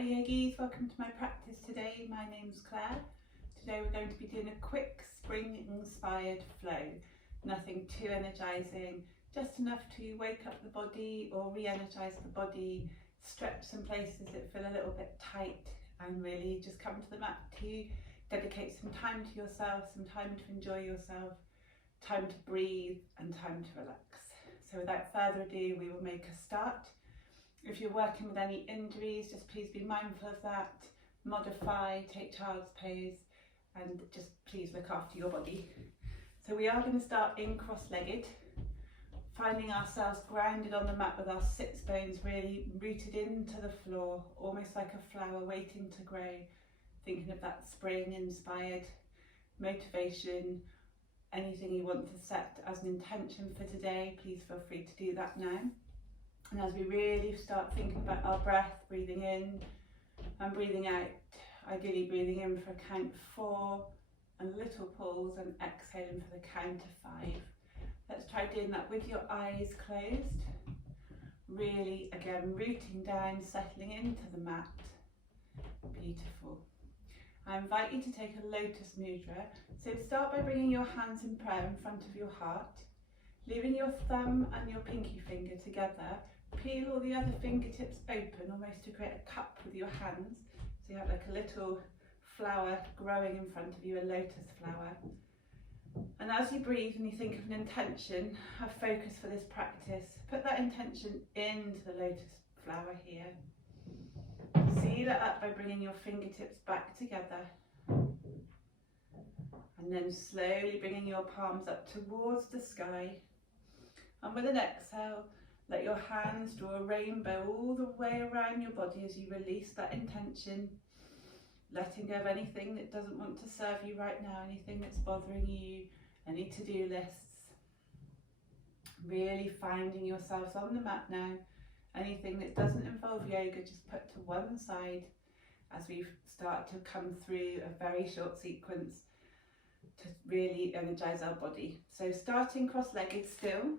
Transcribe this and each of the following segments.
Hi yogis, welcome to my practice today. My name's Claire. Today we're going to be doing a quick spring inspired flow. Nothing too energizing, just enough to wake up the body or re-energize the body, stretch some places that feel a little bit tight, and really just come to the mat to dedicate some time to yourself, some time to enjoy yourself, time to breathe and time to relax. So without further ado, we will make a start. If you're working with any injuries, just please be mindful of that. Modify, take child's pose, and just please look after your body. So we are going to start in cross-legged, finding ourselves grounded on the mat with our sits bones really rooted into the floor, almost like a flower waiting to grow, thinking of that spring-inspired motivation. Anything you want to set as an intention for today, please feel free to do that now. And as we really start thinking about our breath, breathing in and breathing out, ideally breathing in for a count of 4 and little pulls, and exhaling for the count of 5. Let's try doing that with your eyes closed. Really, again, rooting down, settling into the mat. Beautiful. I invite you to take a Lotus Mudra. So start by bringing your hands in prayer in front of your heart, leaving your thumb and your pinky finger together. Peel all the other fingertips open, almost to create a cup with your hands. So you have like a little flower growing in front of you, a lotus flower. And as you breathe and you think of an intention, a focus for this practice, put that intention into the lotus flower here. Seal it up by bringing your fingertips back together. And then slowly bringing your palms up towards the sky. And with an exhale, let your hands draw a rainbow all the way around your body as you release that intention, letting go of anything that doesn't want to serve you right now, anything that's bothering you, any to-do lists. Really finding yourselves on the mat now. Anything that doesn't involve yoga, just put to one side as we start to come through a very short sequence to really energize our body. So starting cross-legged still.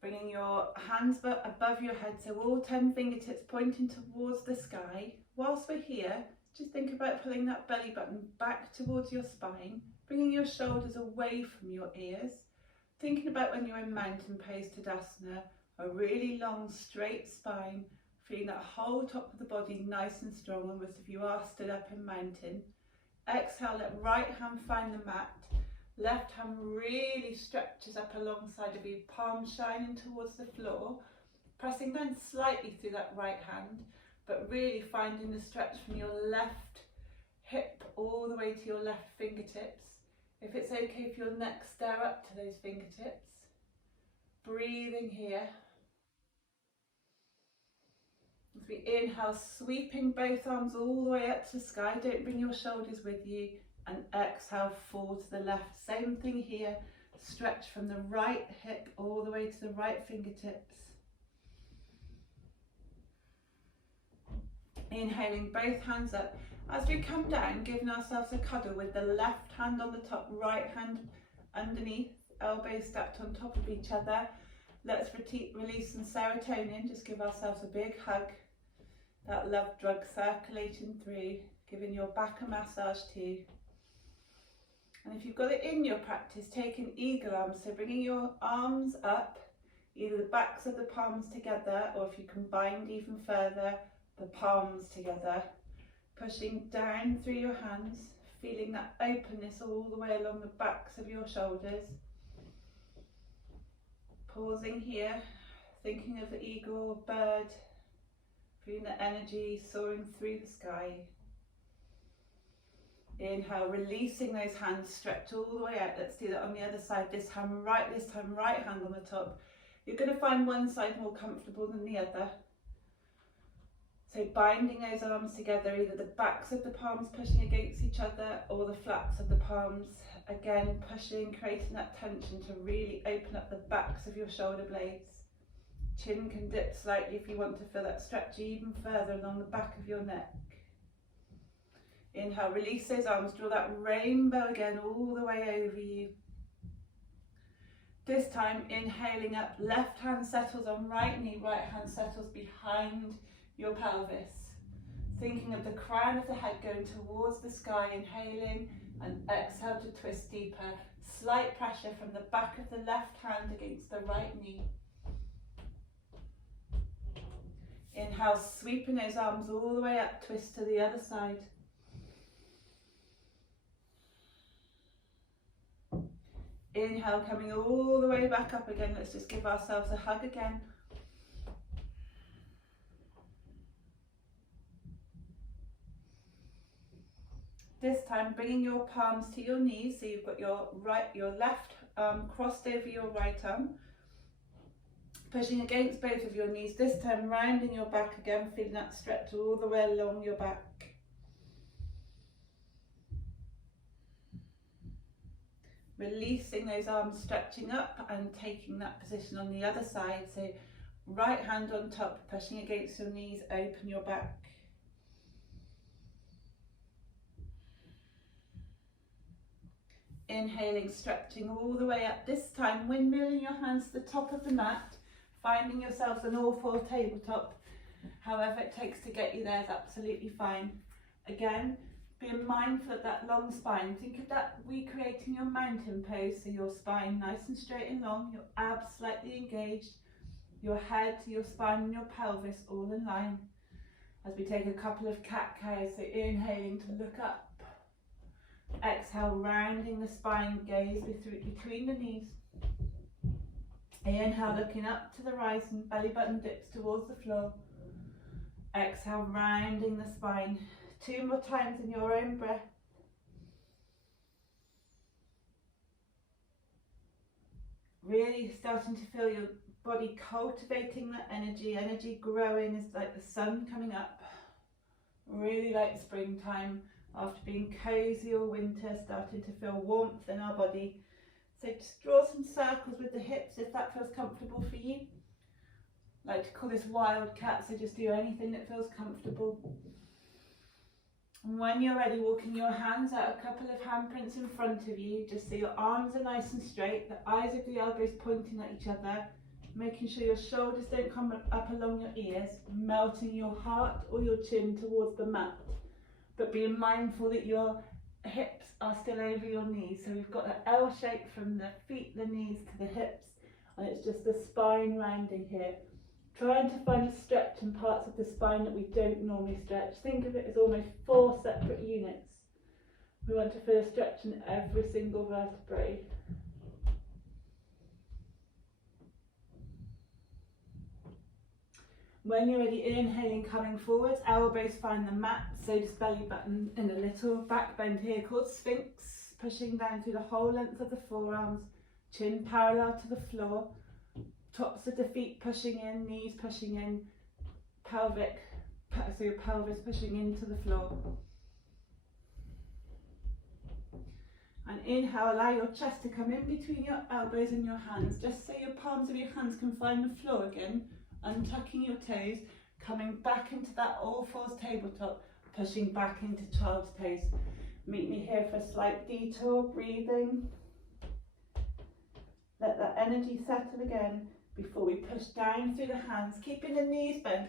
Bringing your hands above your head, so all 10 fingertips pointing towards the sky. Whilst we're here, just think about pulling that belly button back towards your spine, bringing your shoulders away from your ears. Thinking about when you're in mountain pose Tadasana, a really long straight spine, feeling that whole top of the body nice and strong, almost if you are stood up in mountain. Exhale, let right hand find the mat. Left hand really stretches up alongside of you, palms shining towards the floor, pressing down slightly through that right hand, but really finding the stretch from your left hip all the way to your left fingertips. If it's okay for your neck, stare up to those fingertips. Breathing here. As we inhale, sweeping both arms all the way up to the sky, don't bring your shoulders with you. And exhale, fall to the left. Same thing here. Stretch from the right hip all the way to the right fingertips. Inhaling, both hands up. As we come down, giving ourselves a cuddle with the left hand on the top, right hand underneath, elbows stacked on top of each other. Let's release some serotonin. Just give ourselves a big hug. That love drug circulating through, giving your back a massage too. And if you've got it in your practice, take an eagle arm, so bringing your arms up, either the backs of the palms together, or if you can bind even further, the palms together, pushing down through your hands, feeling that openness all the way along the backs of your shoulders. Pausing here, thinking of the eagle, bird, feeling the energy soaring through the sky. Inhale, releasing those hands, stretch all the way out. Let's do that on the other side. This time right hand on the top. You're going to find one side more comfortable than the other. So binding those arms together, either the backs of the palms pushing against each other or the flaps of the palms. Again, pushing, creating that tension to really open up the backs of your shoulder blades. Chin can dip slightly if you want to feel that stretch even further along the back of your neck. Inhale, release those arms, draw that rainbow again all the way over you. This time, inhaling up, left hand settles on right knee, right hand settles behind your pelvis. Thinking of the crown of the head going towards the sky, inhaling, and exhale to twist deeper. Slight pressure from the back of the left hand against the right knee. Inhale, sweeping those arms all the way up, twist to the other side. Inhale, coming all the way back up again. Let's just give ourselves a hug again. This time, bringing your palms to your knees, so you've got your left arm crossed over your right arm, pushing against both of your knees. This time, rounding your back again, feeling that stretch all the way along your back. Releasing those arms, stretching up and taking that position on the other side. So right hand on top, pushing against your knees, open your back. Inhaling, stretching all the way up. This time, windmilling your hands to the top of the mat, finding yourselves an all-four tabletop. However it takes to get you there is absolutely fine. Again, being mindful of that long spine. Think of that recreating your mountain pose, so your spine nice and straight and long, your abs slightly engaged, your head, your spine and your pelvis all in line. As we take a couple of cat-cows, so inhaling to look up. Exhale, rounding the spine, gaze between the knees. Inhale, looking up to the horizon, belly button dips towards the floor. Exhale, rounding the spine. 2 more times in your own breath. Really starting to feel your body cultivating that energy growing. Is like the sun coming up. Really like springtime after being cozy or winter, starting to feel warmth in our body. So just draw some circles with the hips if that feels comfortable for you. I like to call this wild cat, so just do anything that feels comfortable. And when you're ready, walking your hands out a couple of handprints in front of you, just so your arms are nice and straight, the eyes of the elbows pointing at each other, making sure your shoulders don't come up along your ears, melting your heart or your chin towards the mat, but being mindful that your hips are still over your knees. So we've got an L shape from the feet, the knees to the hips, and it's just the spine rounding here. Trying to find a stretch in parts of the spine that we don't normally stretch. Think of it as almost 4 separate units. We want to feel a stretch in every single vertebrae. When you're ready, inhaling, coming forwards, elbows find the mat, so just belly button in a little back bend here called Sphinx, pushing down through the whole length of the forearms, chin parallel to the floor. Tops of the feet pushing in, knees pushing in, so your pelvis pushing into the floor. And inhale, allow your chest to come in between your elbows and your hands, just so your palms of your hands can find the floor again, untucking your toes, coming back into that all-fours tabletop, pushing back into child's pose. Meet me here for a slight detour, breathing. Let that energy settle again before we push down through the hands, keeping the knees bent,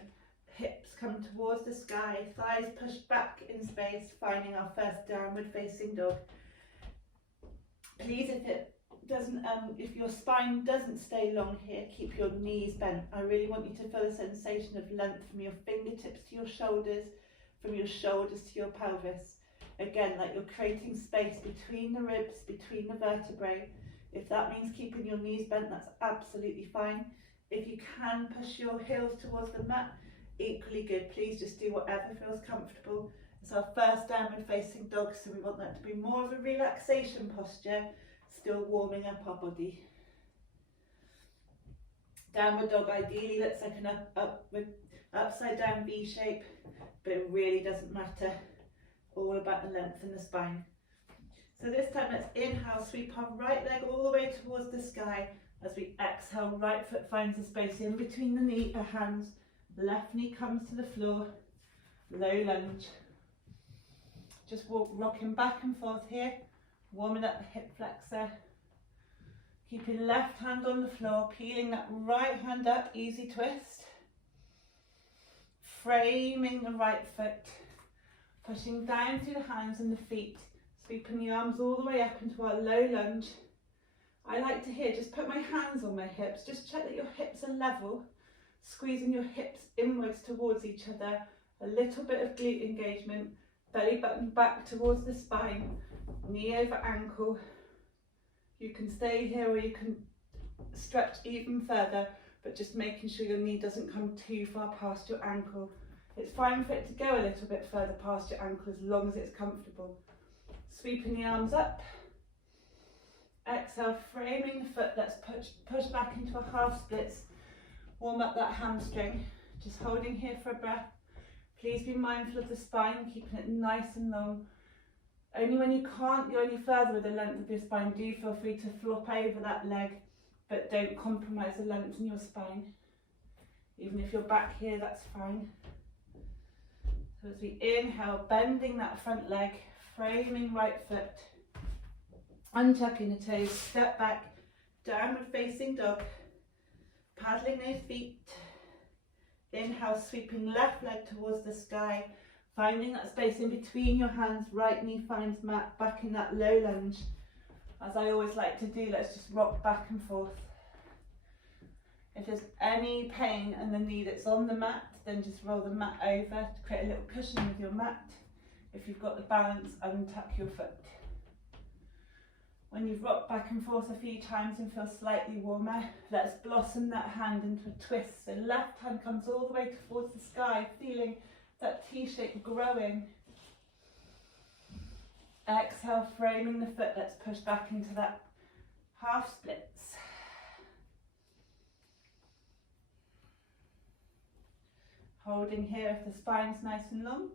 hips come towards the sky, thighs push back in space, finding our first downward facing dog. Please, if your spine doesn't stay long here, keep your knees bent. I really want you to feel a sensation of length from your fingertips to your shoulders, from your shoulders to your pelvis. Again, like you're creating space between the ribs, between the vertebrae. If that means keeping your knees bent, that's absolutely fine. If you can push your heels towards the mat, equally good. Please just do whatever feels comfortable. It's our first downward facing dog, so we want that to be more of a relaxation posture, still warming up our body. Downward dog ideally looks like an upside down V shape, but it really doesn't matter. All about the length in the spine. So this time let's inhale, sweep our right leg all the way towards the sky. As we exhale, right foot finds the space in between the hands. Left knee comes to the floor. Low lunge. Just rocking back and forth here. Warming up the hip flexor. Keeping left hand on the floor. Peeling that right hand up. Easy twist. Framing the right foot. Pushing down through the hands and the feet, sweeping the arms all the way up into our low lunge. I like to here, just put my hands on my hips, just check that your hips are level, squeezing your hips inwards towards each other, a little bit of glute engagement, belly button back towards the spine, knee over ankle. You can stay here or you can stretch even further, but just making sure your knee doesn't come too far past your ankle. It's fine for it to go a little bit further past your ankle as long as it's comfortable. Sweeping the arms up. Exhale, framing the foot. Let's push back into a half splits. Warm up that hamstring. Just holding here for a breath. Please be mindful of the spine, keeping it nice and long. Only when you can't go any further with the length of your spine, do feel free to flop over that leg, but don't compromise the length in your spine. Even if you're back here, that's fine. So as we inhale, bending that front leg, framing right foot, untucking the toes, step back, downward facing dog, paddling those feet. Inhale, sweeping left leg towards the sky, finding that space in between your hands, right knee finds mat, back in that low lunge. As I always like to do, let's just rock back and forth. If there's any pain in the knee that's on the mat, then just roll the mat over to create a little cushion with your mat. If you've got the balance, untuck your foot. When you've rocked back and forth a few times and feel slightly warmer, let's blossom that hand into a twist. So left hand comes all the way towards the sky, feeling that T-shape growing. Exhale, framing the foot. Let's push back into that half splits. Holding here if the spine's nice and long.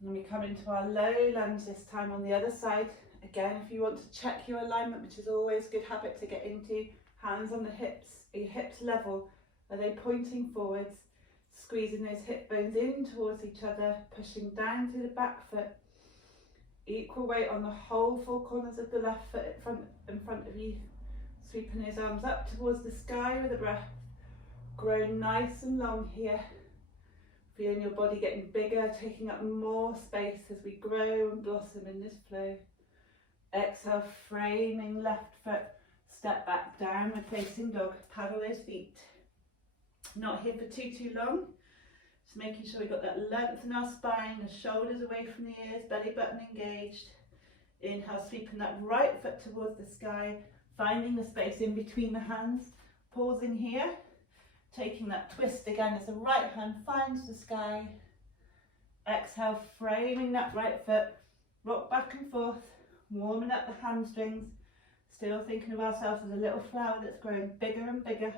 And then we come into our low lunge this time on the other side. Again, if you want to check your alignment, which is always a good habit to get into, hands on the hips, are your hips level? Are they pointing forwards? Squeezing those hip bones in towards each other, pushing down through the back foot. Equal weight on the whole four corners of the left foot in front of you. Sweeping those arms up towards the sky with a breath. Grow nice and long here. Feeling your body getting bigger, taking up more space as we grow and blossom in this flow. Exhale, framing left foot. Step back, downward facing dog. Paddle those feet. Not here for too long. Just making sure we've got that length in our spine, the shoulders away from the ears, belly button engaged. Inhale, sweeping that right foot towards the sky, finding the space in between the hands. Pausing here, taking that twist again as the right hand finds the sky. Exhale, framing that right foot. Rock back and forth, warming up the hamstrings. Still thinking of ourselves as a little flower that's growing bigger and bigger.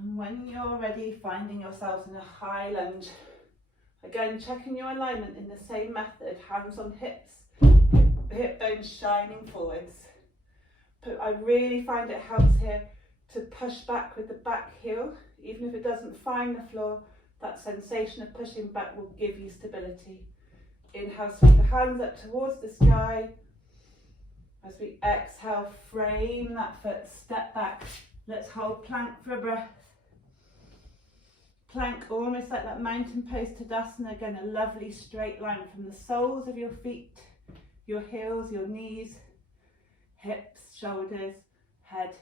And when you're ready, finding yourselves in a high lunge. Again, checking your alignment in the same method, hands on hips, hip bones shining forwards. But I really find it helps here to push back with the back heel. Even if it doesn't find the floor, that sensation of pushing back will give you stability. Inhale, sweep the hands up towards the sky. As we exhale, frame that foot, step back. Let's hold plank for a breath. Plank, almost like that mountain pose Tadasana. Again, a lovely straight line from the soles of your feet, your heels, your knees, hips, shoulders, head.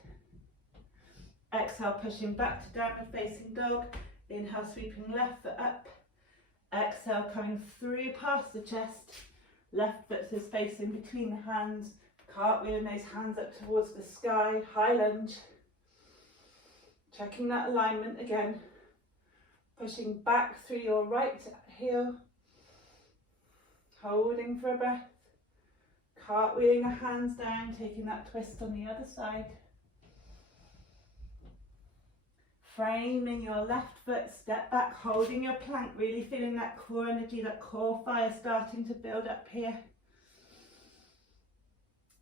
Exhale, pushing back to downward facing dog. Inhale, sweeping left foot up. Exhale, coming through past the chest. Left foot to space in between the hands. Cartwheeling those hands up towards the sky. High lunge. Checking that alignment again. Pushing back through your right heel. Holding for a breath. Cartwheeling the hands down, taking that twist on the other side. Framing your left foot, step back, holding your plank, really feeling that core energy, that core fire starting to build up here.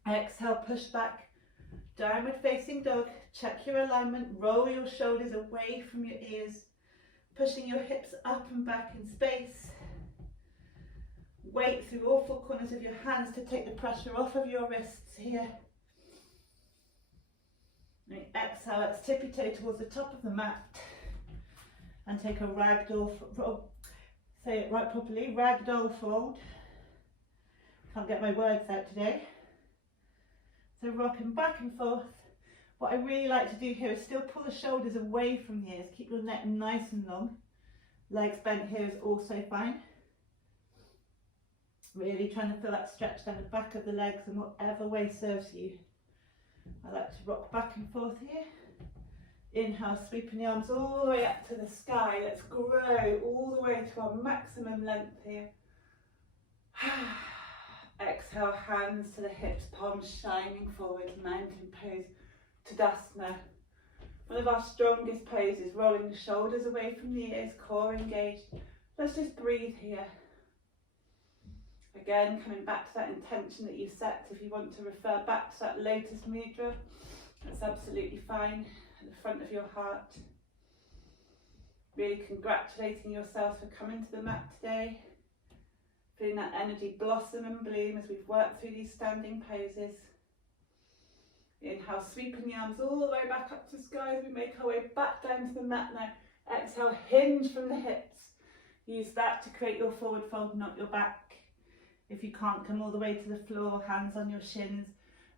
Exhale, push back, downward facing dog. Check your alignment, roll your shoulders away from your ears, pushing your hips up and back in space. Weight through all four corners of your hands to take the pressure off of your wrists here. And exhale, let's tippy toe towards the top of the mat. And take a ragdoll, say it right properly, ragdoll fold. Can't get my words out today. So rocking back and forth. What I really like to do here is still pull the shoulders away from the ears. Keep your neck nice and long. Legs bent here is also fine. Really trying to feel that stretch down the back of the legs in whatever way serves you. I like to rock back and forth here. Inhale, sweeping the arms all the way up to the sky. Let's grow all the way to our maximum length here. Exhale, hands to the hips, palms shining forward, mountain pose, Tadasana. One of our strongest poses, rolling the shoulders away from the ears, core engaged. Let's just breathe here. Again, coming back to that intention that you set. If you want to refer back to that Lotus Mudra, that's absolutely fine. At the front of your heart. Really congratulating yourself for coming to the mat today. Feeling that energy blossom and bloom as we've worked through these standing poses. Inhale, sweeping the arms all the way back up to the sky as we make our way back down to the mat now. Exhale, hinge from the hips. Use that to create your forward fold, not your back. If you can't come all the way to the floor, hands on your shins.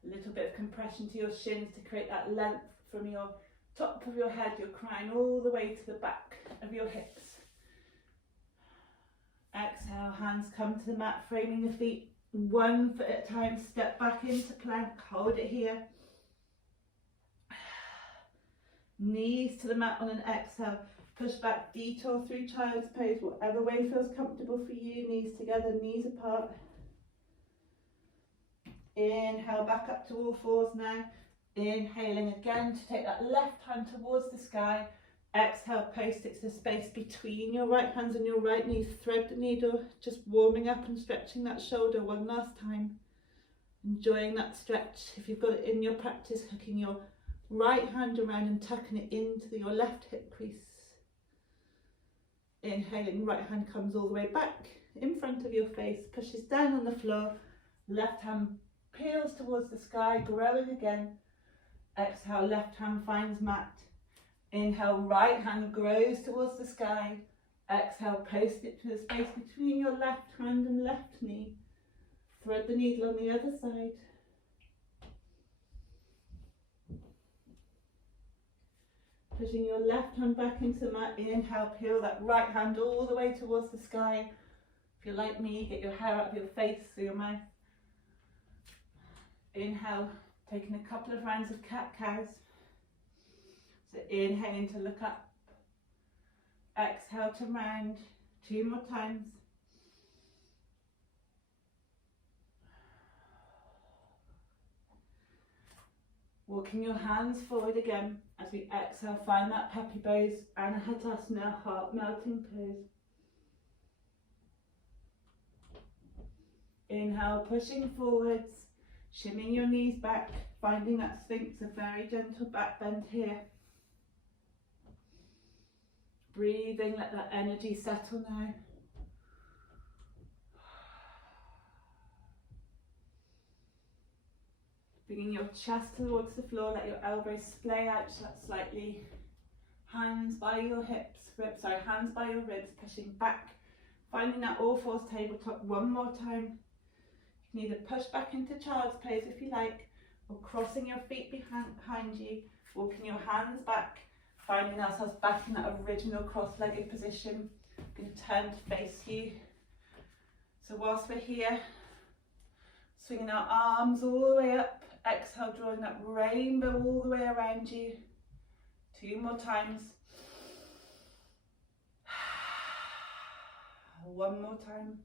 A little bit of compression to your shins to create that length from your top of your head, your crown, all the way to the back of your hips. Exhale, hands come to the mat, framing the feet 1 foot at a time. Step back into plank, hold it here. Knees to the mat on an exhale. Push back, detour through child's pose, whatever way feels comfortable for you. Knees together, knees apart. Inhale, back up to all fours now. Inhaling again to take that left hand towards the sky. Exhale, post it to the space between your right hands and your right knees. Thread the needle, just warming up and stretching that shoulder one last time. Enjoying that stretch. If you've got it in your practice, hooking your right hand around and tucking it into your left hip crease. Inhaling, right hand comes all the way back in front of your face, pushes down on the floor. Left hand peels towards the sky, growing again. Exhale, left hand finds mat. Inhale, right hand grows towards the sky. Exhale, post it to the space between your left hand and left knee. Thread the needle on the other side. Pushing your left hand back into the mat. Inhale, peel that right hand all the way towards the sky. If you're like me, get your hair out of your face through your mouth. Inhale, taking a couple of rounds of cat-cows. So inhaling to look up. Exhale to round. 2 more times. Walking your hands forward again as we exhale, find that puppy pose, Anahatasana, heart melting pose. Inhale, pushing forwards, shimming your knees back, finding that sphinx, a very gentle back bend here. Breathing, let that energy settle now. Bringing your chest towards the floor, let your elbows splay out slightly. Hands by your hips, hands by your ribs, pushing back. Finding that all fours tabletop one more time. You can either push back into child's pose if you like, or crossing your feet behind you, walking your hands back, finding ourselves back in that original cross-legged position. I'm going to turn to face you. So whilst we're here, swinging our arms all the way up. Exhale, drawing that rainbow all the way around you. 2 more times. 1 more time.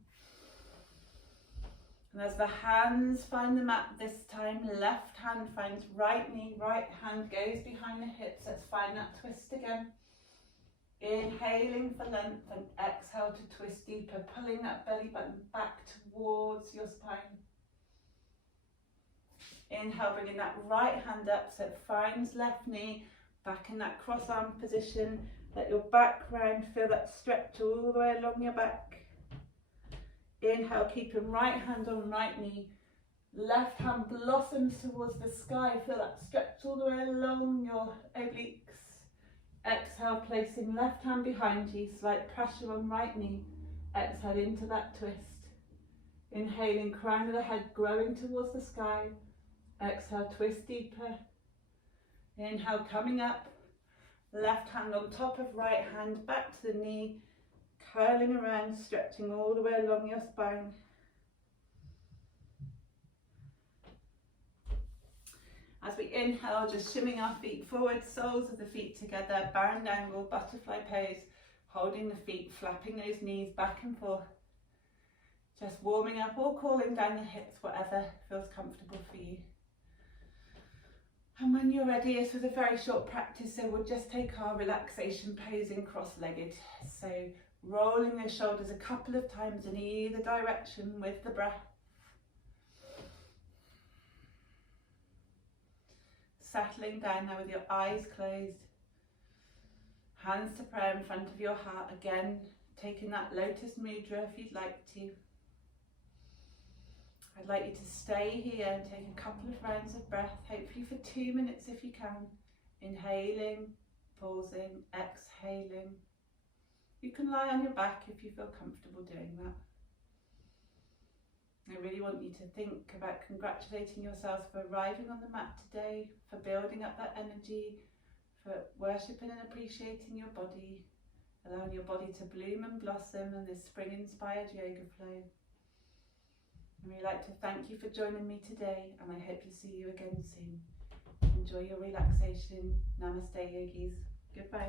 And as the hands find the mat this time, left hand finds right knee, right hand goes behind the hips. Let's find that twist again. Inhaling for length and exhale to twist deeper, pulling that belly button back towards your spine. Inhale, bringing that right hand up so it finds left knee, back in that cross arm position. Let your back round, feel that stretch all the way along your back. Inhale, keeping right hand on right knee. Left hand blossoms towards the sky, feel that stretch all the way along your obliques. Exhale, placing left hand behind you, slight pressure on right knee. Exhale into that twist. Inhaling, crown of the head growing towards the sky. Exhale, twist deeper. Inhale, coming up. Left hand on top of right hand, back to the knee. Curling around, stretching all the way along your spine. As we inhale, just shimming our feet forward, soles of the feet together, bound angle, butterfly pose, holding the feet, flapping those knees back and forth. Just warming up or calling down the hips, whatever feels comfortable for you. And when you're ready, this was a very short practice, so we'll just take our relaxation pose in cross-legged. So rolling the shoulders a couple of times in either direction with the breath. Settling down now with your eyes closed. Hands to prayer in front of your heart. Again, taking that Lotus Mudra if you'd like to. I'd like you to stay here and take a couple of rounds of breath, hopefully for 2 minutes if you can. Inhaling, pausing, exhaling. You can lie on your back if you feel comfortable doing that. I really want you to think about congratulating yourselves for arriving on the mat today, for building up that energy, for worshipping and appreciating your body, allowing your body to bloom and blossom in this spring-inspired yoga flow. I'd really like to thank you for joining me today, and I hope to see you again soon. Enjoy your relaxation. Namaste, yogis. Goodbye.